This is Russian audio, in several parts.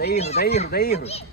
等一会儿，等一会儿，等一会儿。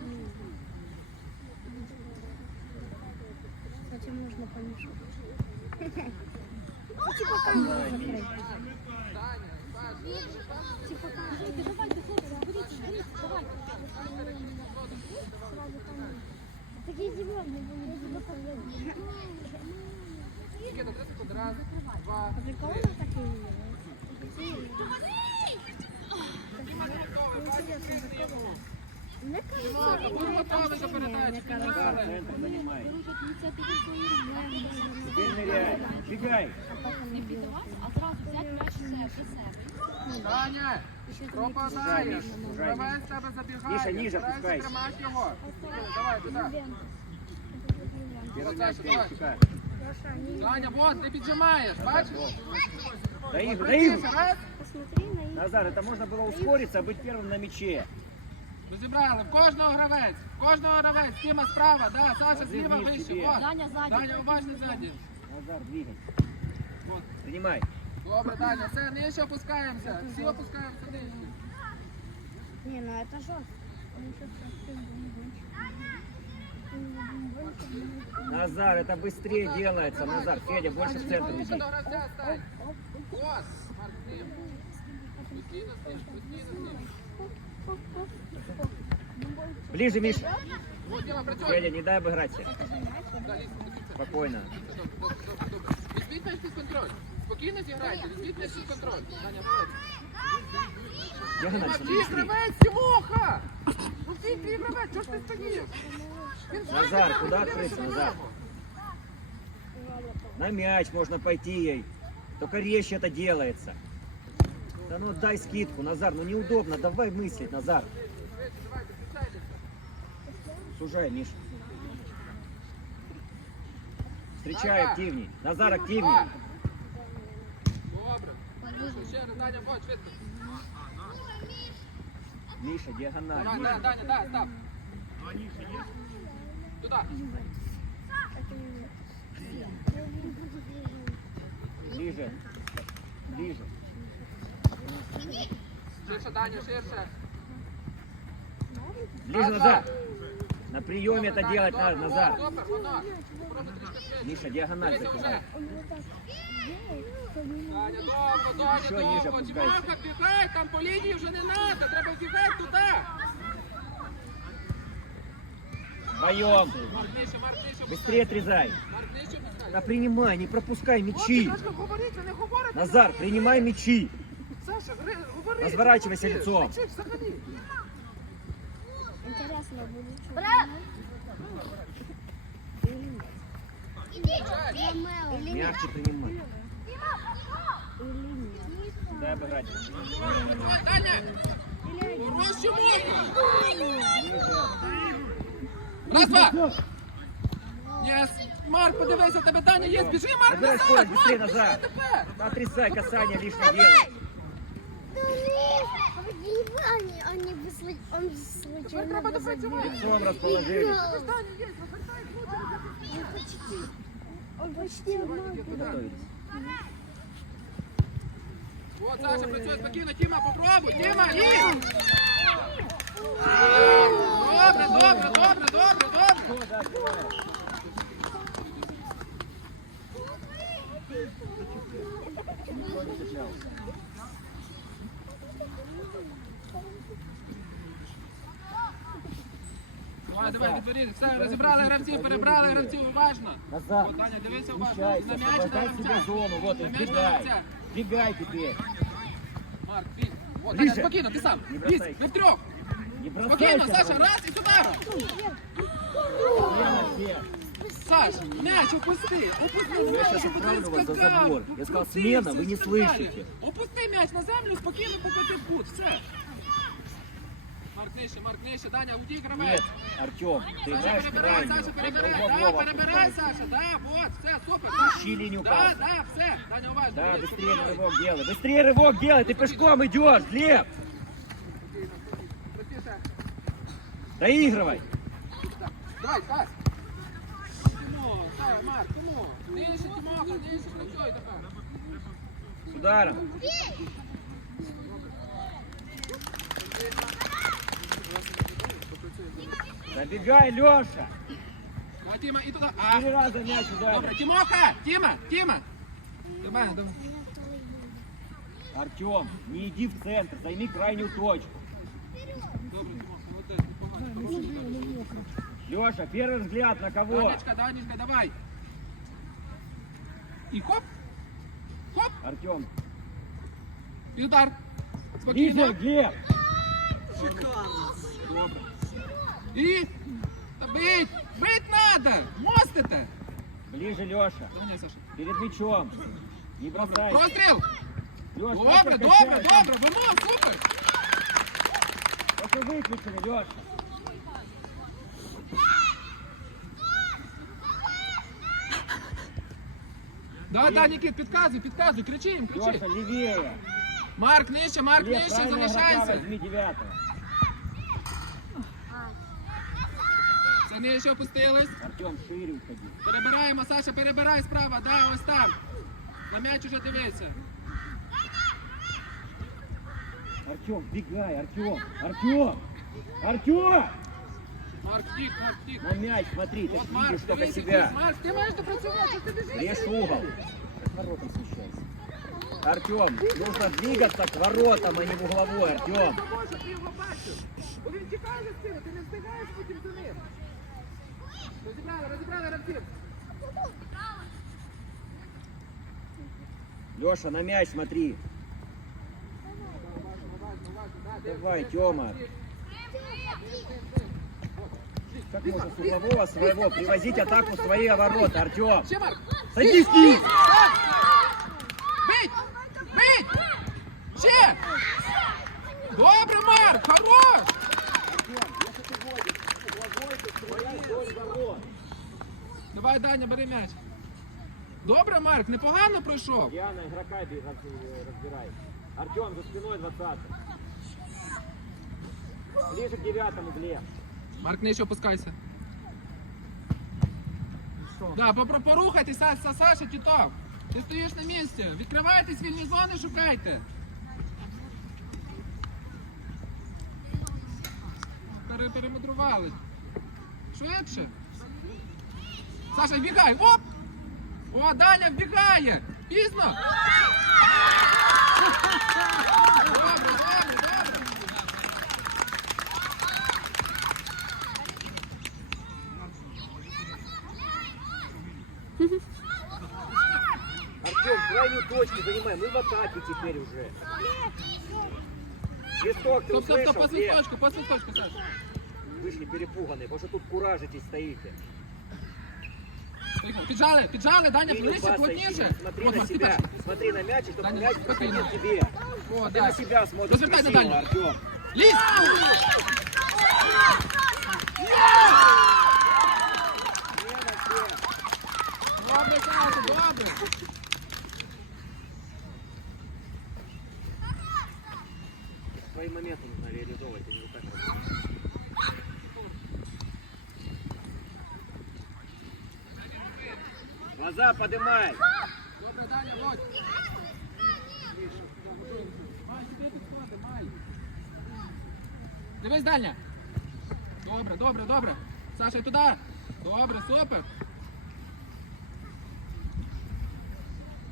Не. Зачем нужно помешать? Ну, типа было закрыть. Типа там. Давайте, хлопцы, берите, берите, там. Такие зеленые были, 30 секунд. Раз, два, А прикольно такие? Интересно, такого. Мне кажется, Будь готовий до передачі. Назар, Пігнали. центр занимай. беруть ініціативу свою, знаємо. Теперь ныряй. Бегай. а зразу взяти м'яч себе до себе. Даня, пропадаєш. Сужай, Гравець тебе забігає. Ніже, ніже Старайся опускайся. тримати його. Давай, туди. Первый Вот мяч, так, давай. Шикар. Даня, вот, ти піджимаєш, бачиш? Доигрывай, Прикинь, доигрывай. гравець. Посмотри на их. Назар, это можно было ускориться, а быть первым на мяче. Розібрали. В кожного гравець. В кожного гравець. Тіма справа, да, Саша Возьми зліва вниз вище. себе. Вот. Даня ззаді. Даня, уважно ззаді. Назар, двигай. Вот. Принимай. Добре, Даня, все, нижче опускаємося. Всі опускаємося нижче. Не, ну это жестко. Он еще совсем бомбончик. Бомбончик. Назар, это быстрее делается. Назар, Федя, больше в центр Ближче иди. до гравця стань. Вот. Марк, слів. Постійно слів, постійно слів. Ближе, Миша. Вот, Тіма, працюй. Федя, не дай обыграть себя. Это же мяч, да? Да, лізь, лізь. Спокойно. Добре, добре, добре. Візьміть м'яч під контроль. Спокійно зіграйте, візьміть м'яч під контроль. Даня, виходь. Диагональ, Тіма, смотри, твій быстрее. гравець, Тімоха! Ну твій твій гравець, чого ж ти стоїш? Він ж Назар, не куда дивиться открыться, на Назар? нього. На мяч можно пойти ей. Только резче это делается. Да ну дай скидку, Назар, ну неудобно, давай мыслить, Назар. Сужай, Миша. Встречай активней. Назар, активней. Миша, Давай, диагональ. да, Даня, да, став. Туда. Ближе. Ближе. Ширше, Даня, ширше. Ближе, Назар. На приеме это Добре, делать Даня, надо, добре, Назар. Супер, воно. Попробуй трішки швидше. Миша, диагональ Дивися закидай. вже. Он вот так делает, что не Даня, довго, Даня, Ще ніже довго. опускайся. Тимоха, бігай, там по лінії вже не треба. Треба бігати туди. Вдвоем. Марк, нижче, Марк, нижче. Быстрее отрезай. Марк, нижче, пускай. Да принимай, не пропускай Хлопці, мячи. трошки говоріть, ви не говорите. Назар, принимай мячи. Саша, гри- говори. Розворачивайся Ти лицом. кричиш взагалі. Интересно, будет что Или нет? Мягче принимай. Или нет? Дай обыграть. Давай, Даня. Хороші Раз, два. Єс. Марк, подивися, тебе Даня є. Біжи, Марк, Набирай назад. скорость, быстрее Марк, назад. біжи тепер. Отрезай касание лишнего дела. Они, они бы он случайно бы забил. Лицом расположились. Даня є, повертай, крути. Он почти, он почти обманул. Готовились. От, Саша, працює спокійно. Тіма, попробуй. Тіма, є. Добре, добре, добре, добре, добре. Давай, давай, відберіть. Все, розібрали гравців, перебрали гравців, уважно. Назад. От, Даня, дивися уважно. Смещайся, На м'яч до освобождай себе гравця. зону. Вот, На и м'яч до бегай. гравця. Бегай теперь. Марк, бій. От, Ближче. Даня, спокійно, ти сам. Не Бій, бросайся. ви втрьох. Не Спокійно, бросайся. Саша, раз і сюди. Прямо все. Саш, м'яч опусти. Опусти Я м'яч, щас щоб отправлю один вас за скакав. забор. Я сказал, Опусти, смена, все, вы не все далі. слышите. Опусти м'яч на землю, спокійно покати в кут. Все. Марк нижче, Марк нижче, Даня, уйди, Нет, гравець. Артем, ты Саша, играешь перебирай. Саша, перебирай, да, перебирай, Саша, да, вот, все, супер. Ищи линию Да, паса. да, все, Даня, уважно. Да, быстрее супер. рывок делай. Быстрее рывок делай, ты пешком идешь, Глеб. Простіше. Доигрывай. Давай, пас. Тимо, все, Марк, Тимо. Нижче, Тимоха, нижче працюй тепер. С ударом. Забегай, Леша. Давай, Тіма, і туди. А, Три раза мяч ударил. добре, Тимоха, Тіма, Тіма. Давай, давай. Артем, не иди в центр, займи крайнюю точку. Добре, Тимоха, молодець, непогано. Леша, первый взгляд на кого? Данечка, Данечка, давай. І хоп. Хоп, Артем, і удар. Лидер, Спокійно. Глеб. Добре. І... Та бить! Бить надо! Мостите! Ближе, Леша. Давай, Саша. Перед мячом. Не бросай. Простріл! Леша, Добре, добре, добре, вимов, супер! Это выключили, Леша. Да, да, Нікіт, підказуй, підказуй, кричи їм, кричи. Леша, левее. Марк нижче, Марк Глеб, нижче, правильно игрока залишайся. возьми девятого. Це нижче опустились. Артем, шире уходи. Перебираємо, Саша, перебирай справа, да, ось там. На м'яч уже дивися. Артем, бегай, Артем. Артем! Артем! Марк, втік, Марк, втік. На мяч, смотри, ты От ж Марк, видишь только дивись, себя. якийсь, Марк, ти маєш допрацювати, ти біжиш. Режь угол. К воротам смещайся. Артем, нужно двигаться к воротам, а не в угловой, Артем. Тому що ти його бачив. Бо він тікає з цим, ти не встигаєш потім за ним. Розібрали, розібрали гравців. Леша, на мяч смотри. Давай, Тёма. Как можно с углового своего привозить атаку в свои ворота, Артем? Ще Марк. Садись вниз! Бить! Бить! Ще! Добре, Марк, хорош! Давай, Даня, бери м'яч. Добре, Марк, непогано пройшов. Диана, игрока бей, раз- э. Артем, за спиной 20 Ближе к девятому, Глеб. Марк, нижче опускайся. Да, порухайтесь, Са- Са- Саша, Тітов. Ти стоїш на місці. Відкривайтесь вільні зони, шукайте. Пере- Перемудрували. Швидше. Саша, вбігай! Оп! О, Даня вбігає! Пізно! Добре, добре, добре. Артем, крайнюю точку занимай. Мы в атаке теперь уже. Листок, ты Стоп, стоп, стоп, услышал? по Глеб? свисточку, по свисточку, Саша. Вышли перепуганные, потому что тут куражитесь стоите. Поїхали. Піджали, піджали, Даня, Линию плотніше, паса плотніше. ищи, Смотри От, на Марк, ти себя. перший. Смотри на мяч, и чтобы Даня, мяч спокойно. подходил тебе. О, Ты да. на себя смотришь Развертай на красиво, Даню. Артем. Лізь! Не на всех. Добре, Саша, добре. Свои моменты нужно реализовывать, а не Глаза поднимай. Добре, Даня, вот. Май, сюди підходи, май. Дивись, Даня. Добре, добре, добре. Саша, туди. Добре, супер.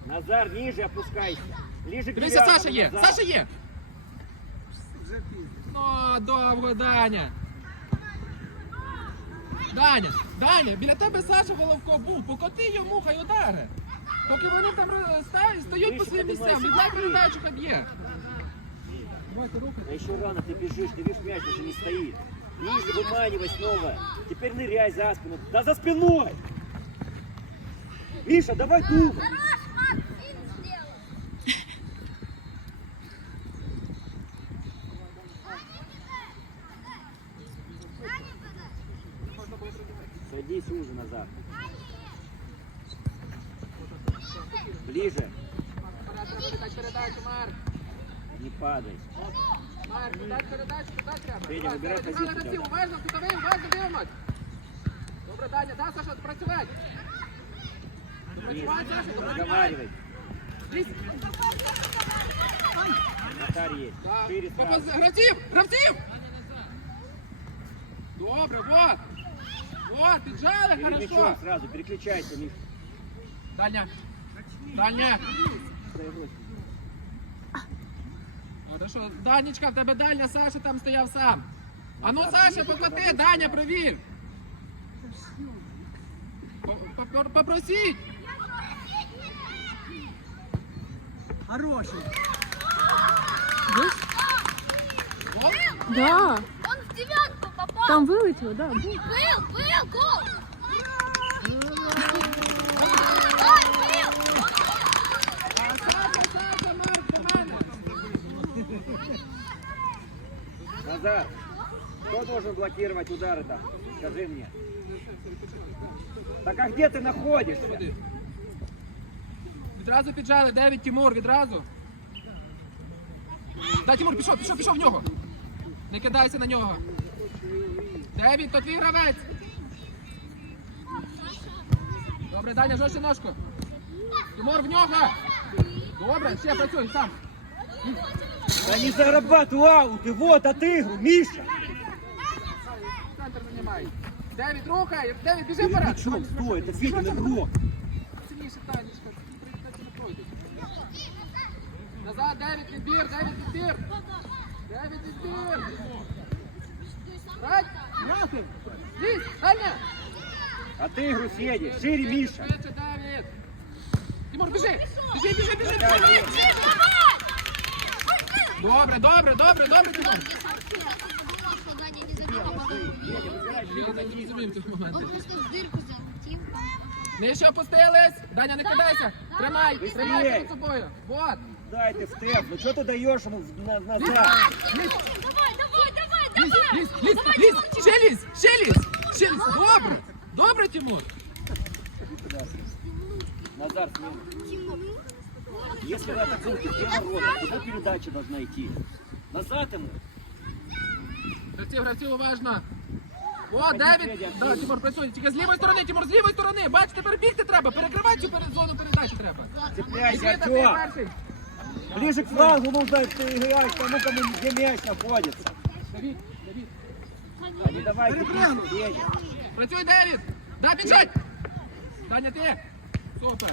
Назар, ниже опускайся. Ближе к Дивися, девятому, Саша є. Назар. Саша є. Ну, довго, Даня. Даня, Даня, біля тебе Саша Головко був. Покоти йому, хай удари. Поки вони там роз- ста- стають по своїм місцям. Віддай передачу, як є. Давайте руки. А еще рано ты бежишь, ты видишь, мяч даже не стоит. Ниже выманивай снова. Теперь ныряй за спину. Да за спиной! Миша, давай думай. уже назад. Ближе. Марк, треба віддати передачу, Марк. Не падай. Марк, віддати передачу, туди треба. Федя, Давай, вибирай Саша, позицію, гравців, да. уважно, кутовий, уважно дивимось. Добре, Даня, да, Саша, працювати. Допрацювати, Саша, допрацювати. Договаривай. Лізь. Вратарь есть. Так, Шире попа- сразу. Гравців, гравців. Добре, вот. Вот, піджали, Перед хорошо. мячом сразу, переключайся, Миш. Даня. Даня. Хорошо. Данечка, в тебе дальня, Саша там стояв сам. А ну, Саша, поклади, Даня, провір. По- попро- Попросіть. Хороший. Гол? Да, Он в девятку попал. там вылетело, да. был. Назар. Кто должен блокировать удары там? Скажи мне. Так а где ты находишься? Води. Відразу піджали, Девід, Тимур, відразу. Да, Тимур, пішов, пішов, пішов в нього. Не кидайся на нього. Девід, то твій гравець. Добре, Даня, жорстче ножку. Тимур в нього. Добре, ще працюй, сам. Да не зарабатывай ауты, вот отыгрывай, Миша! Центр займай. Девід, рухай, Девід, біжи Перед вперед. мячом, стой, это Федин игрок. Сильніше, Танечка, прийдеться не пройдеш. Назад, Девід, відбір, Девід, відбір. Девід, відбір. Брать, Нахуй. лізь, Даня. Отыгрывай, Федя, шире, Миша. Швидше, Девід. Тимур, біжи, біжи, біжи, біжи. Вратарь біжи. есть. Добре, добре, добре, добре, Тимур. Я не розумію цих моментів. просто в дырку залетел. Нижче опустились. Даня, не кидайся. Тримай, Быстрее. тримай перед собою. Вот. Дай ты в степ, ну что ты даешь ему в- на- назад? Лізь, Давай, давай, давай, лізь, давай. лізь, лізь, лізь. Ще лізь, ще лізь, ще лізь. Добре, добре, Тимур. Назар, смена. Если вы атакуете в ворота, куда передача должна идти? Назад ему. Гравців, гравців, уважно. О, Девід! Да, Тимур, працює. Тільки з лівої сторони, Тимур, з лівої сторони. Бач, тепер бігти треба. Перекривати цю перед зону передачі треба. Цепляйся, Іди, ти Артем. перший. Ближе к флангу нужно, ты играешь тому, кому где мяч находится. Давід, Давід. А не давай кричать, Федя. Працюй, Девід. Да, біжать. Даня, ти. Супер.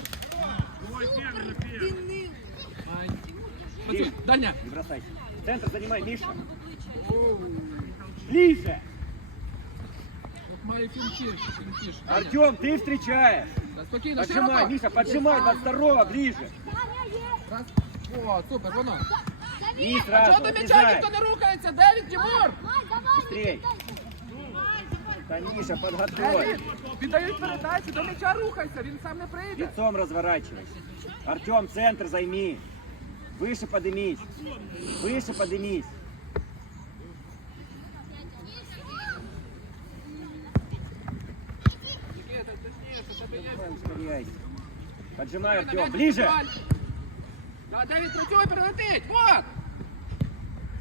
Ай. Працюй, Даня. Не бросайся. Центр занимай, Миша. Ближе. Ох, має фінчиш, фінчиш. Артем, ты встречаешь. Да, спокійно, Поджимай, широко. Миша, поджимай, на второго, ближе. Раз. О, супер, воно. И А сразу, чого до м'яча отрезай. ніхто не рухається? Девід, Тимур. Быстрей. Да, Миша, Девід, подготовь. віддають передачу, до м'яча рухайся, він сам не прийде. Лицом разворачивайся. Артем, центр займи. Выше подымись. Выше подымись. Нікіта, точніше, тебе є. Давай, ускоряйся. Поджимай, Спокійно, Артем. м'яч Ближе. контроль. Да, Девід, працюй, перелетить, вот.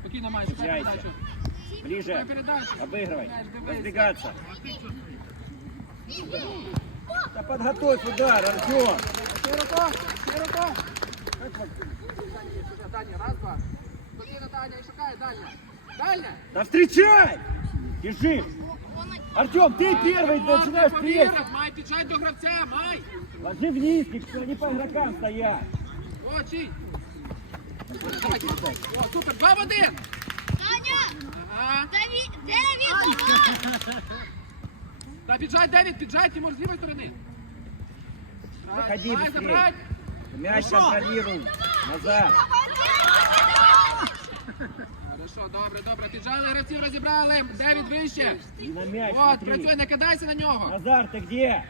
Спокійно, Май, шукай Включайся. передачу. Ближе. Шукай передачу. Обыгрывай. М'яч, дивись. Разбегаться. Да подготовь удар, Артем. Широко, широко. Даня, раз, два. Спокійно, Даня, і шукай, Даня. Даня. Да встречай! Держи. Артем, ты первый начинаешь Май, пресс. повірив, Май, піджать до гравця, Май. Ложи вниз, все, не по игрокам стоять. Очі. Давай, давай. О, супер, два в один. Таня, Ага. Давид, Давид, Да, піджать, Девід, піджать, Тимур, з лівої сторони. Раз, Заходи Май, быстрее. забрать. Мяч контролируй. Назад. Хорошо, добре, добре. Піджали, гравців розібрали. Девід вище. И на мяч От, смотри. працюй, не кидайся на нього. Назар, ты где?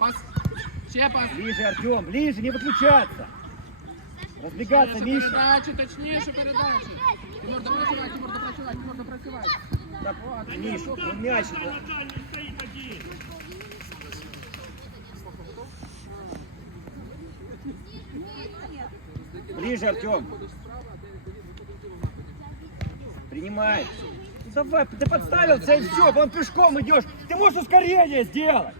Пас. Ще пас. Ближе, Артем, ближе, не выключаться. Разбегаться, Точніше Миша. передачі, точніше передачі. Можно просевать, можно просевать, можно просевать. Так, вот, Миш, мяч. Ближе, Артем. Принимай. Давай, ты подставил, и все, он пешком идешь. Ты можешь ускорение сделать.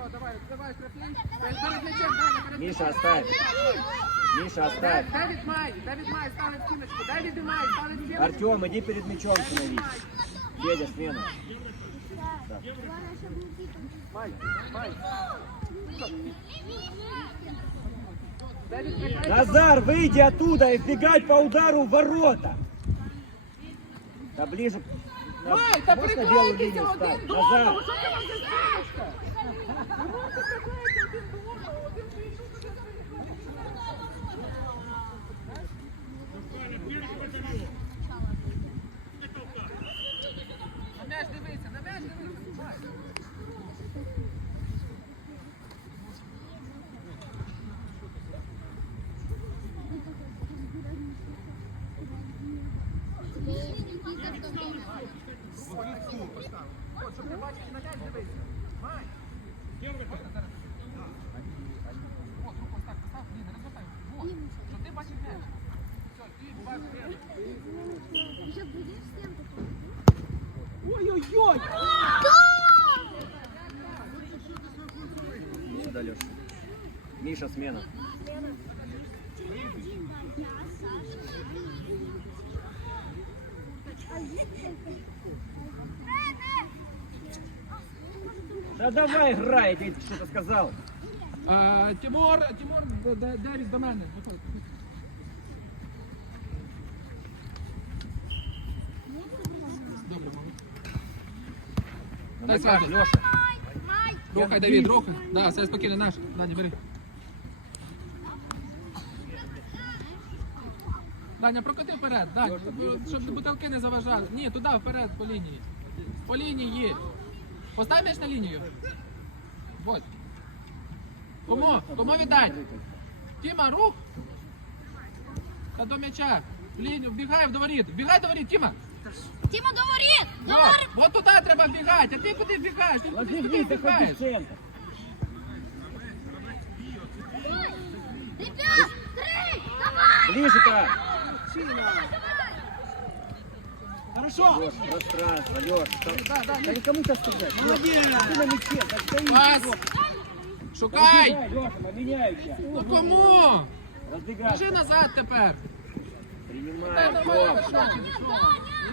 пробей. Нічого, давай, давай, крапли. Перед м'ячем, Даня, перед Миша, м'ячем. оставь. Миша, оставь. Девід Май, Девід Май ставить стіночку, Девід Май ставить стіночку. Артем, иди перед мячом становись. Федя, смена. Май, Май. Девід прикрий. Назар, выйди оттуда и вбегай по удару в ворота. Да ближе. На- Май, та можешь на белую прикройте линию один встать? до Назар. От, щоб ти бачив, на м'яч дивися. Май. От, руку ось так постав. Ні, не розвертай. От, щоб ти бачив м'яч. Все, ти бачиш м'яч. Ой-ой-ой! Сюда, Леша. Миша, смена. Да давай играй, я тебе что-то сказал. А, Тимур, Тимур, д- д- Деріс до мене. Виходь. Добре, мама. На Дай ногах, сразу. Леша. Рухай, Давид, рухай. Да, все спокійно, наш. Даня, бери. Даня, прокати вперед, Даня, щоб бутилки не заважали. Ні, туди, вперед, по лінії. По лінії. Постав м'яч на лінію. Вот. Кому? Кому віддай? Тіма, рух. Та до м'яча. В лінію, вбігай до воріт. Вбігай до воріт, Тіма. Тима, говорит! Вот, вот туди треба бігати, а ти куди бігаєш? Ти Ложи куди вниз, заходи бігаєш? в центр. Ребят, крей! Давай! Ближе-то. Хорошо! Леша, пространство, Леша. Да, да, Да никому сейчас сказать. Молодец! Ты на мяче, да стоишь. Пас! Шукай! Разбегай, Леша, поменяйся. Ну кому? Разбегай. Біжи назад тепер. Принимай, Дай нормально Артем. передачу.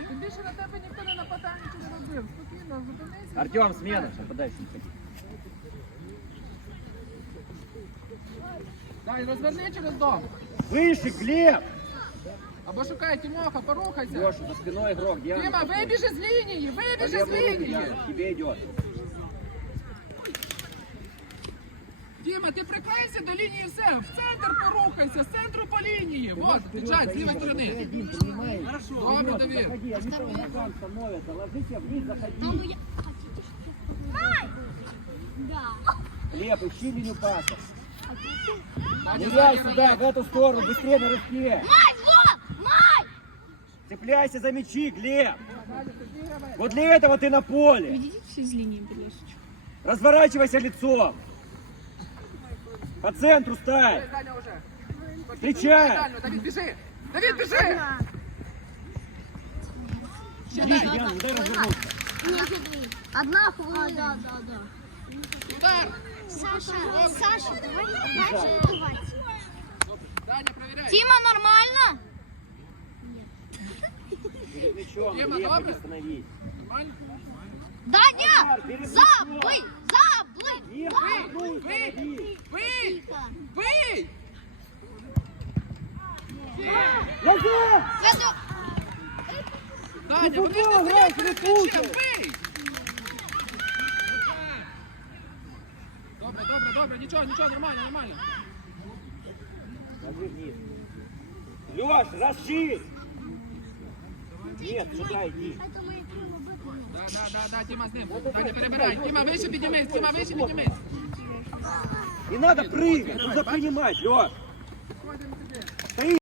Тим більше на тебе ніхто не нападає, нічого не робив. Спокійно, зупинися. Артем, смена. Сейчас подальше. Дай, розверни через дом. Выше, Глеб. Або шукай Тимоха, порухайся. Леша, за спиной игрок. Диана, Тима, подходи. вибіжи з лінії, По вибіжи з левой руке, лінії. Диана, Тебе идет. Тима, ти приклеївся до лінії все. В центр порухайся, з центру по лінії. Вот, піджать, з лівої сторони. Один, принимай. Хорошо! Добре, Вперед, Давид. Заходи, они там ногам становятся. Ложись вниз, Да, ну заходи. я... Да. Глеб, ищи линию паса. Даня, Ныряй сзади сюда, роляй. в эту сторону, быстрее на руске. Цепляйся за мячи, Глеб. Вот для этого ты на поле. Из линии. Разворачивайся лицом. По центру ставь. Встречай. Давид, біжи. Давид, біжи. Ще Иди, дай. Диана, дай развернуться. Одна хвилина. Да, да, да. Удар. Саша, Саша, давай. Даня, проверяй. Тима, нормально? Перед мячом, Тема, Глеб, добре? не остановись. Нормально? Даня! Назар, перед Заблый! Заблый! Нет, ну, Бий! остановись. Бий! Бий! Назад! Это... Даня, футбол подожди, граєш, стріляй не перед м'ячем, путай. бий! Добре, добре, добре, нічого, нічого, нормально, нормально. Ложи вниз. Леш, расширь! Нет, сюда иди. Это мои Да, да, да, да, Тіма з ним. Даня, перебирай. Тіма, вище піднімись, Тіма, вище піднімись. Не надо прыгать, нужно принимать, Леш. Ходимо сюди. Стоишь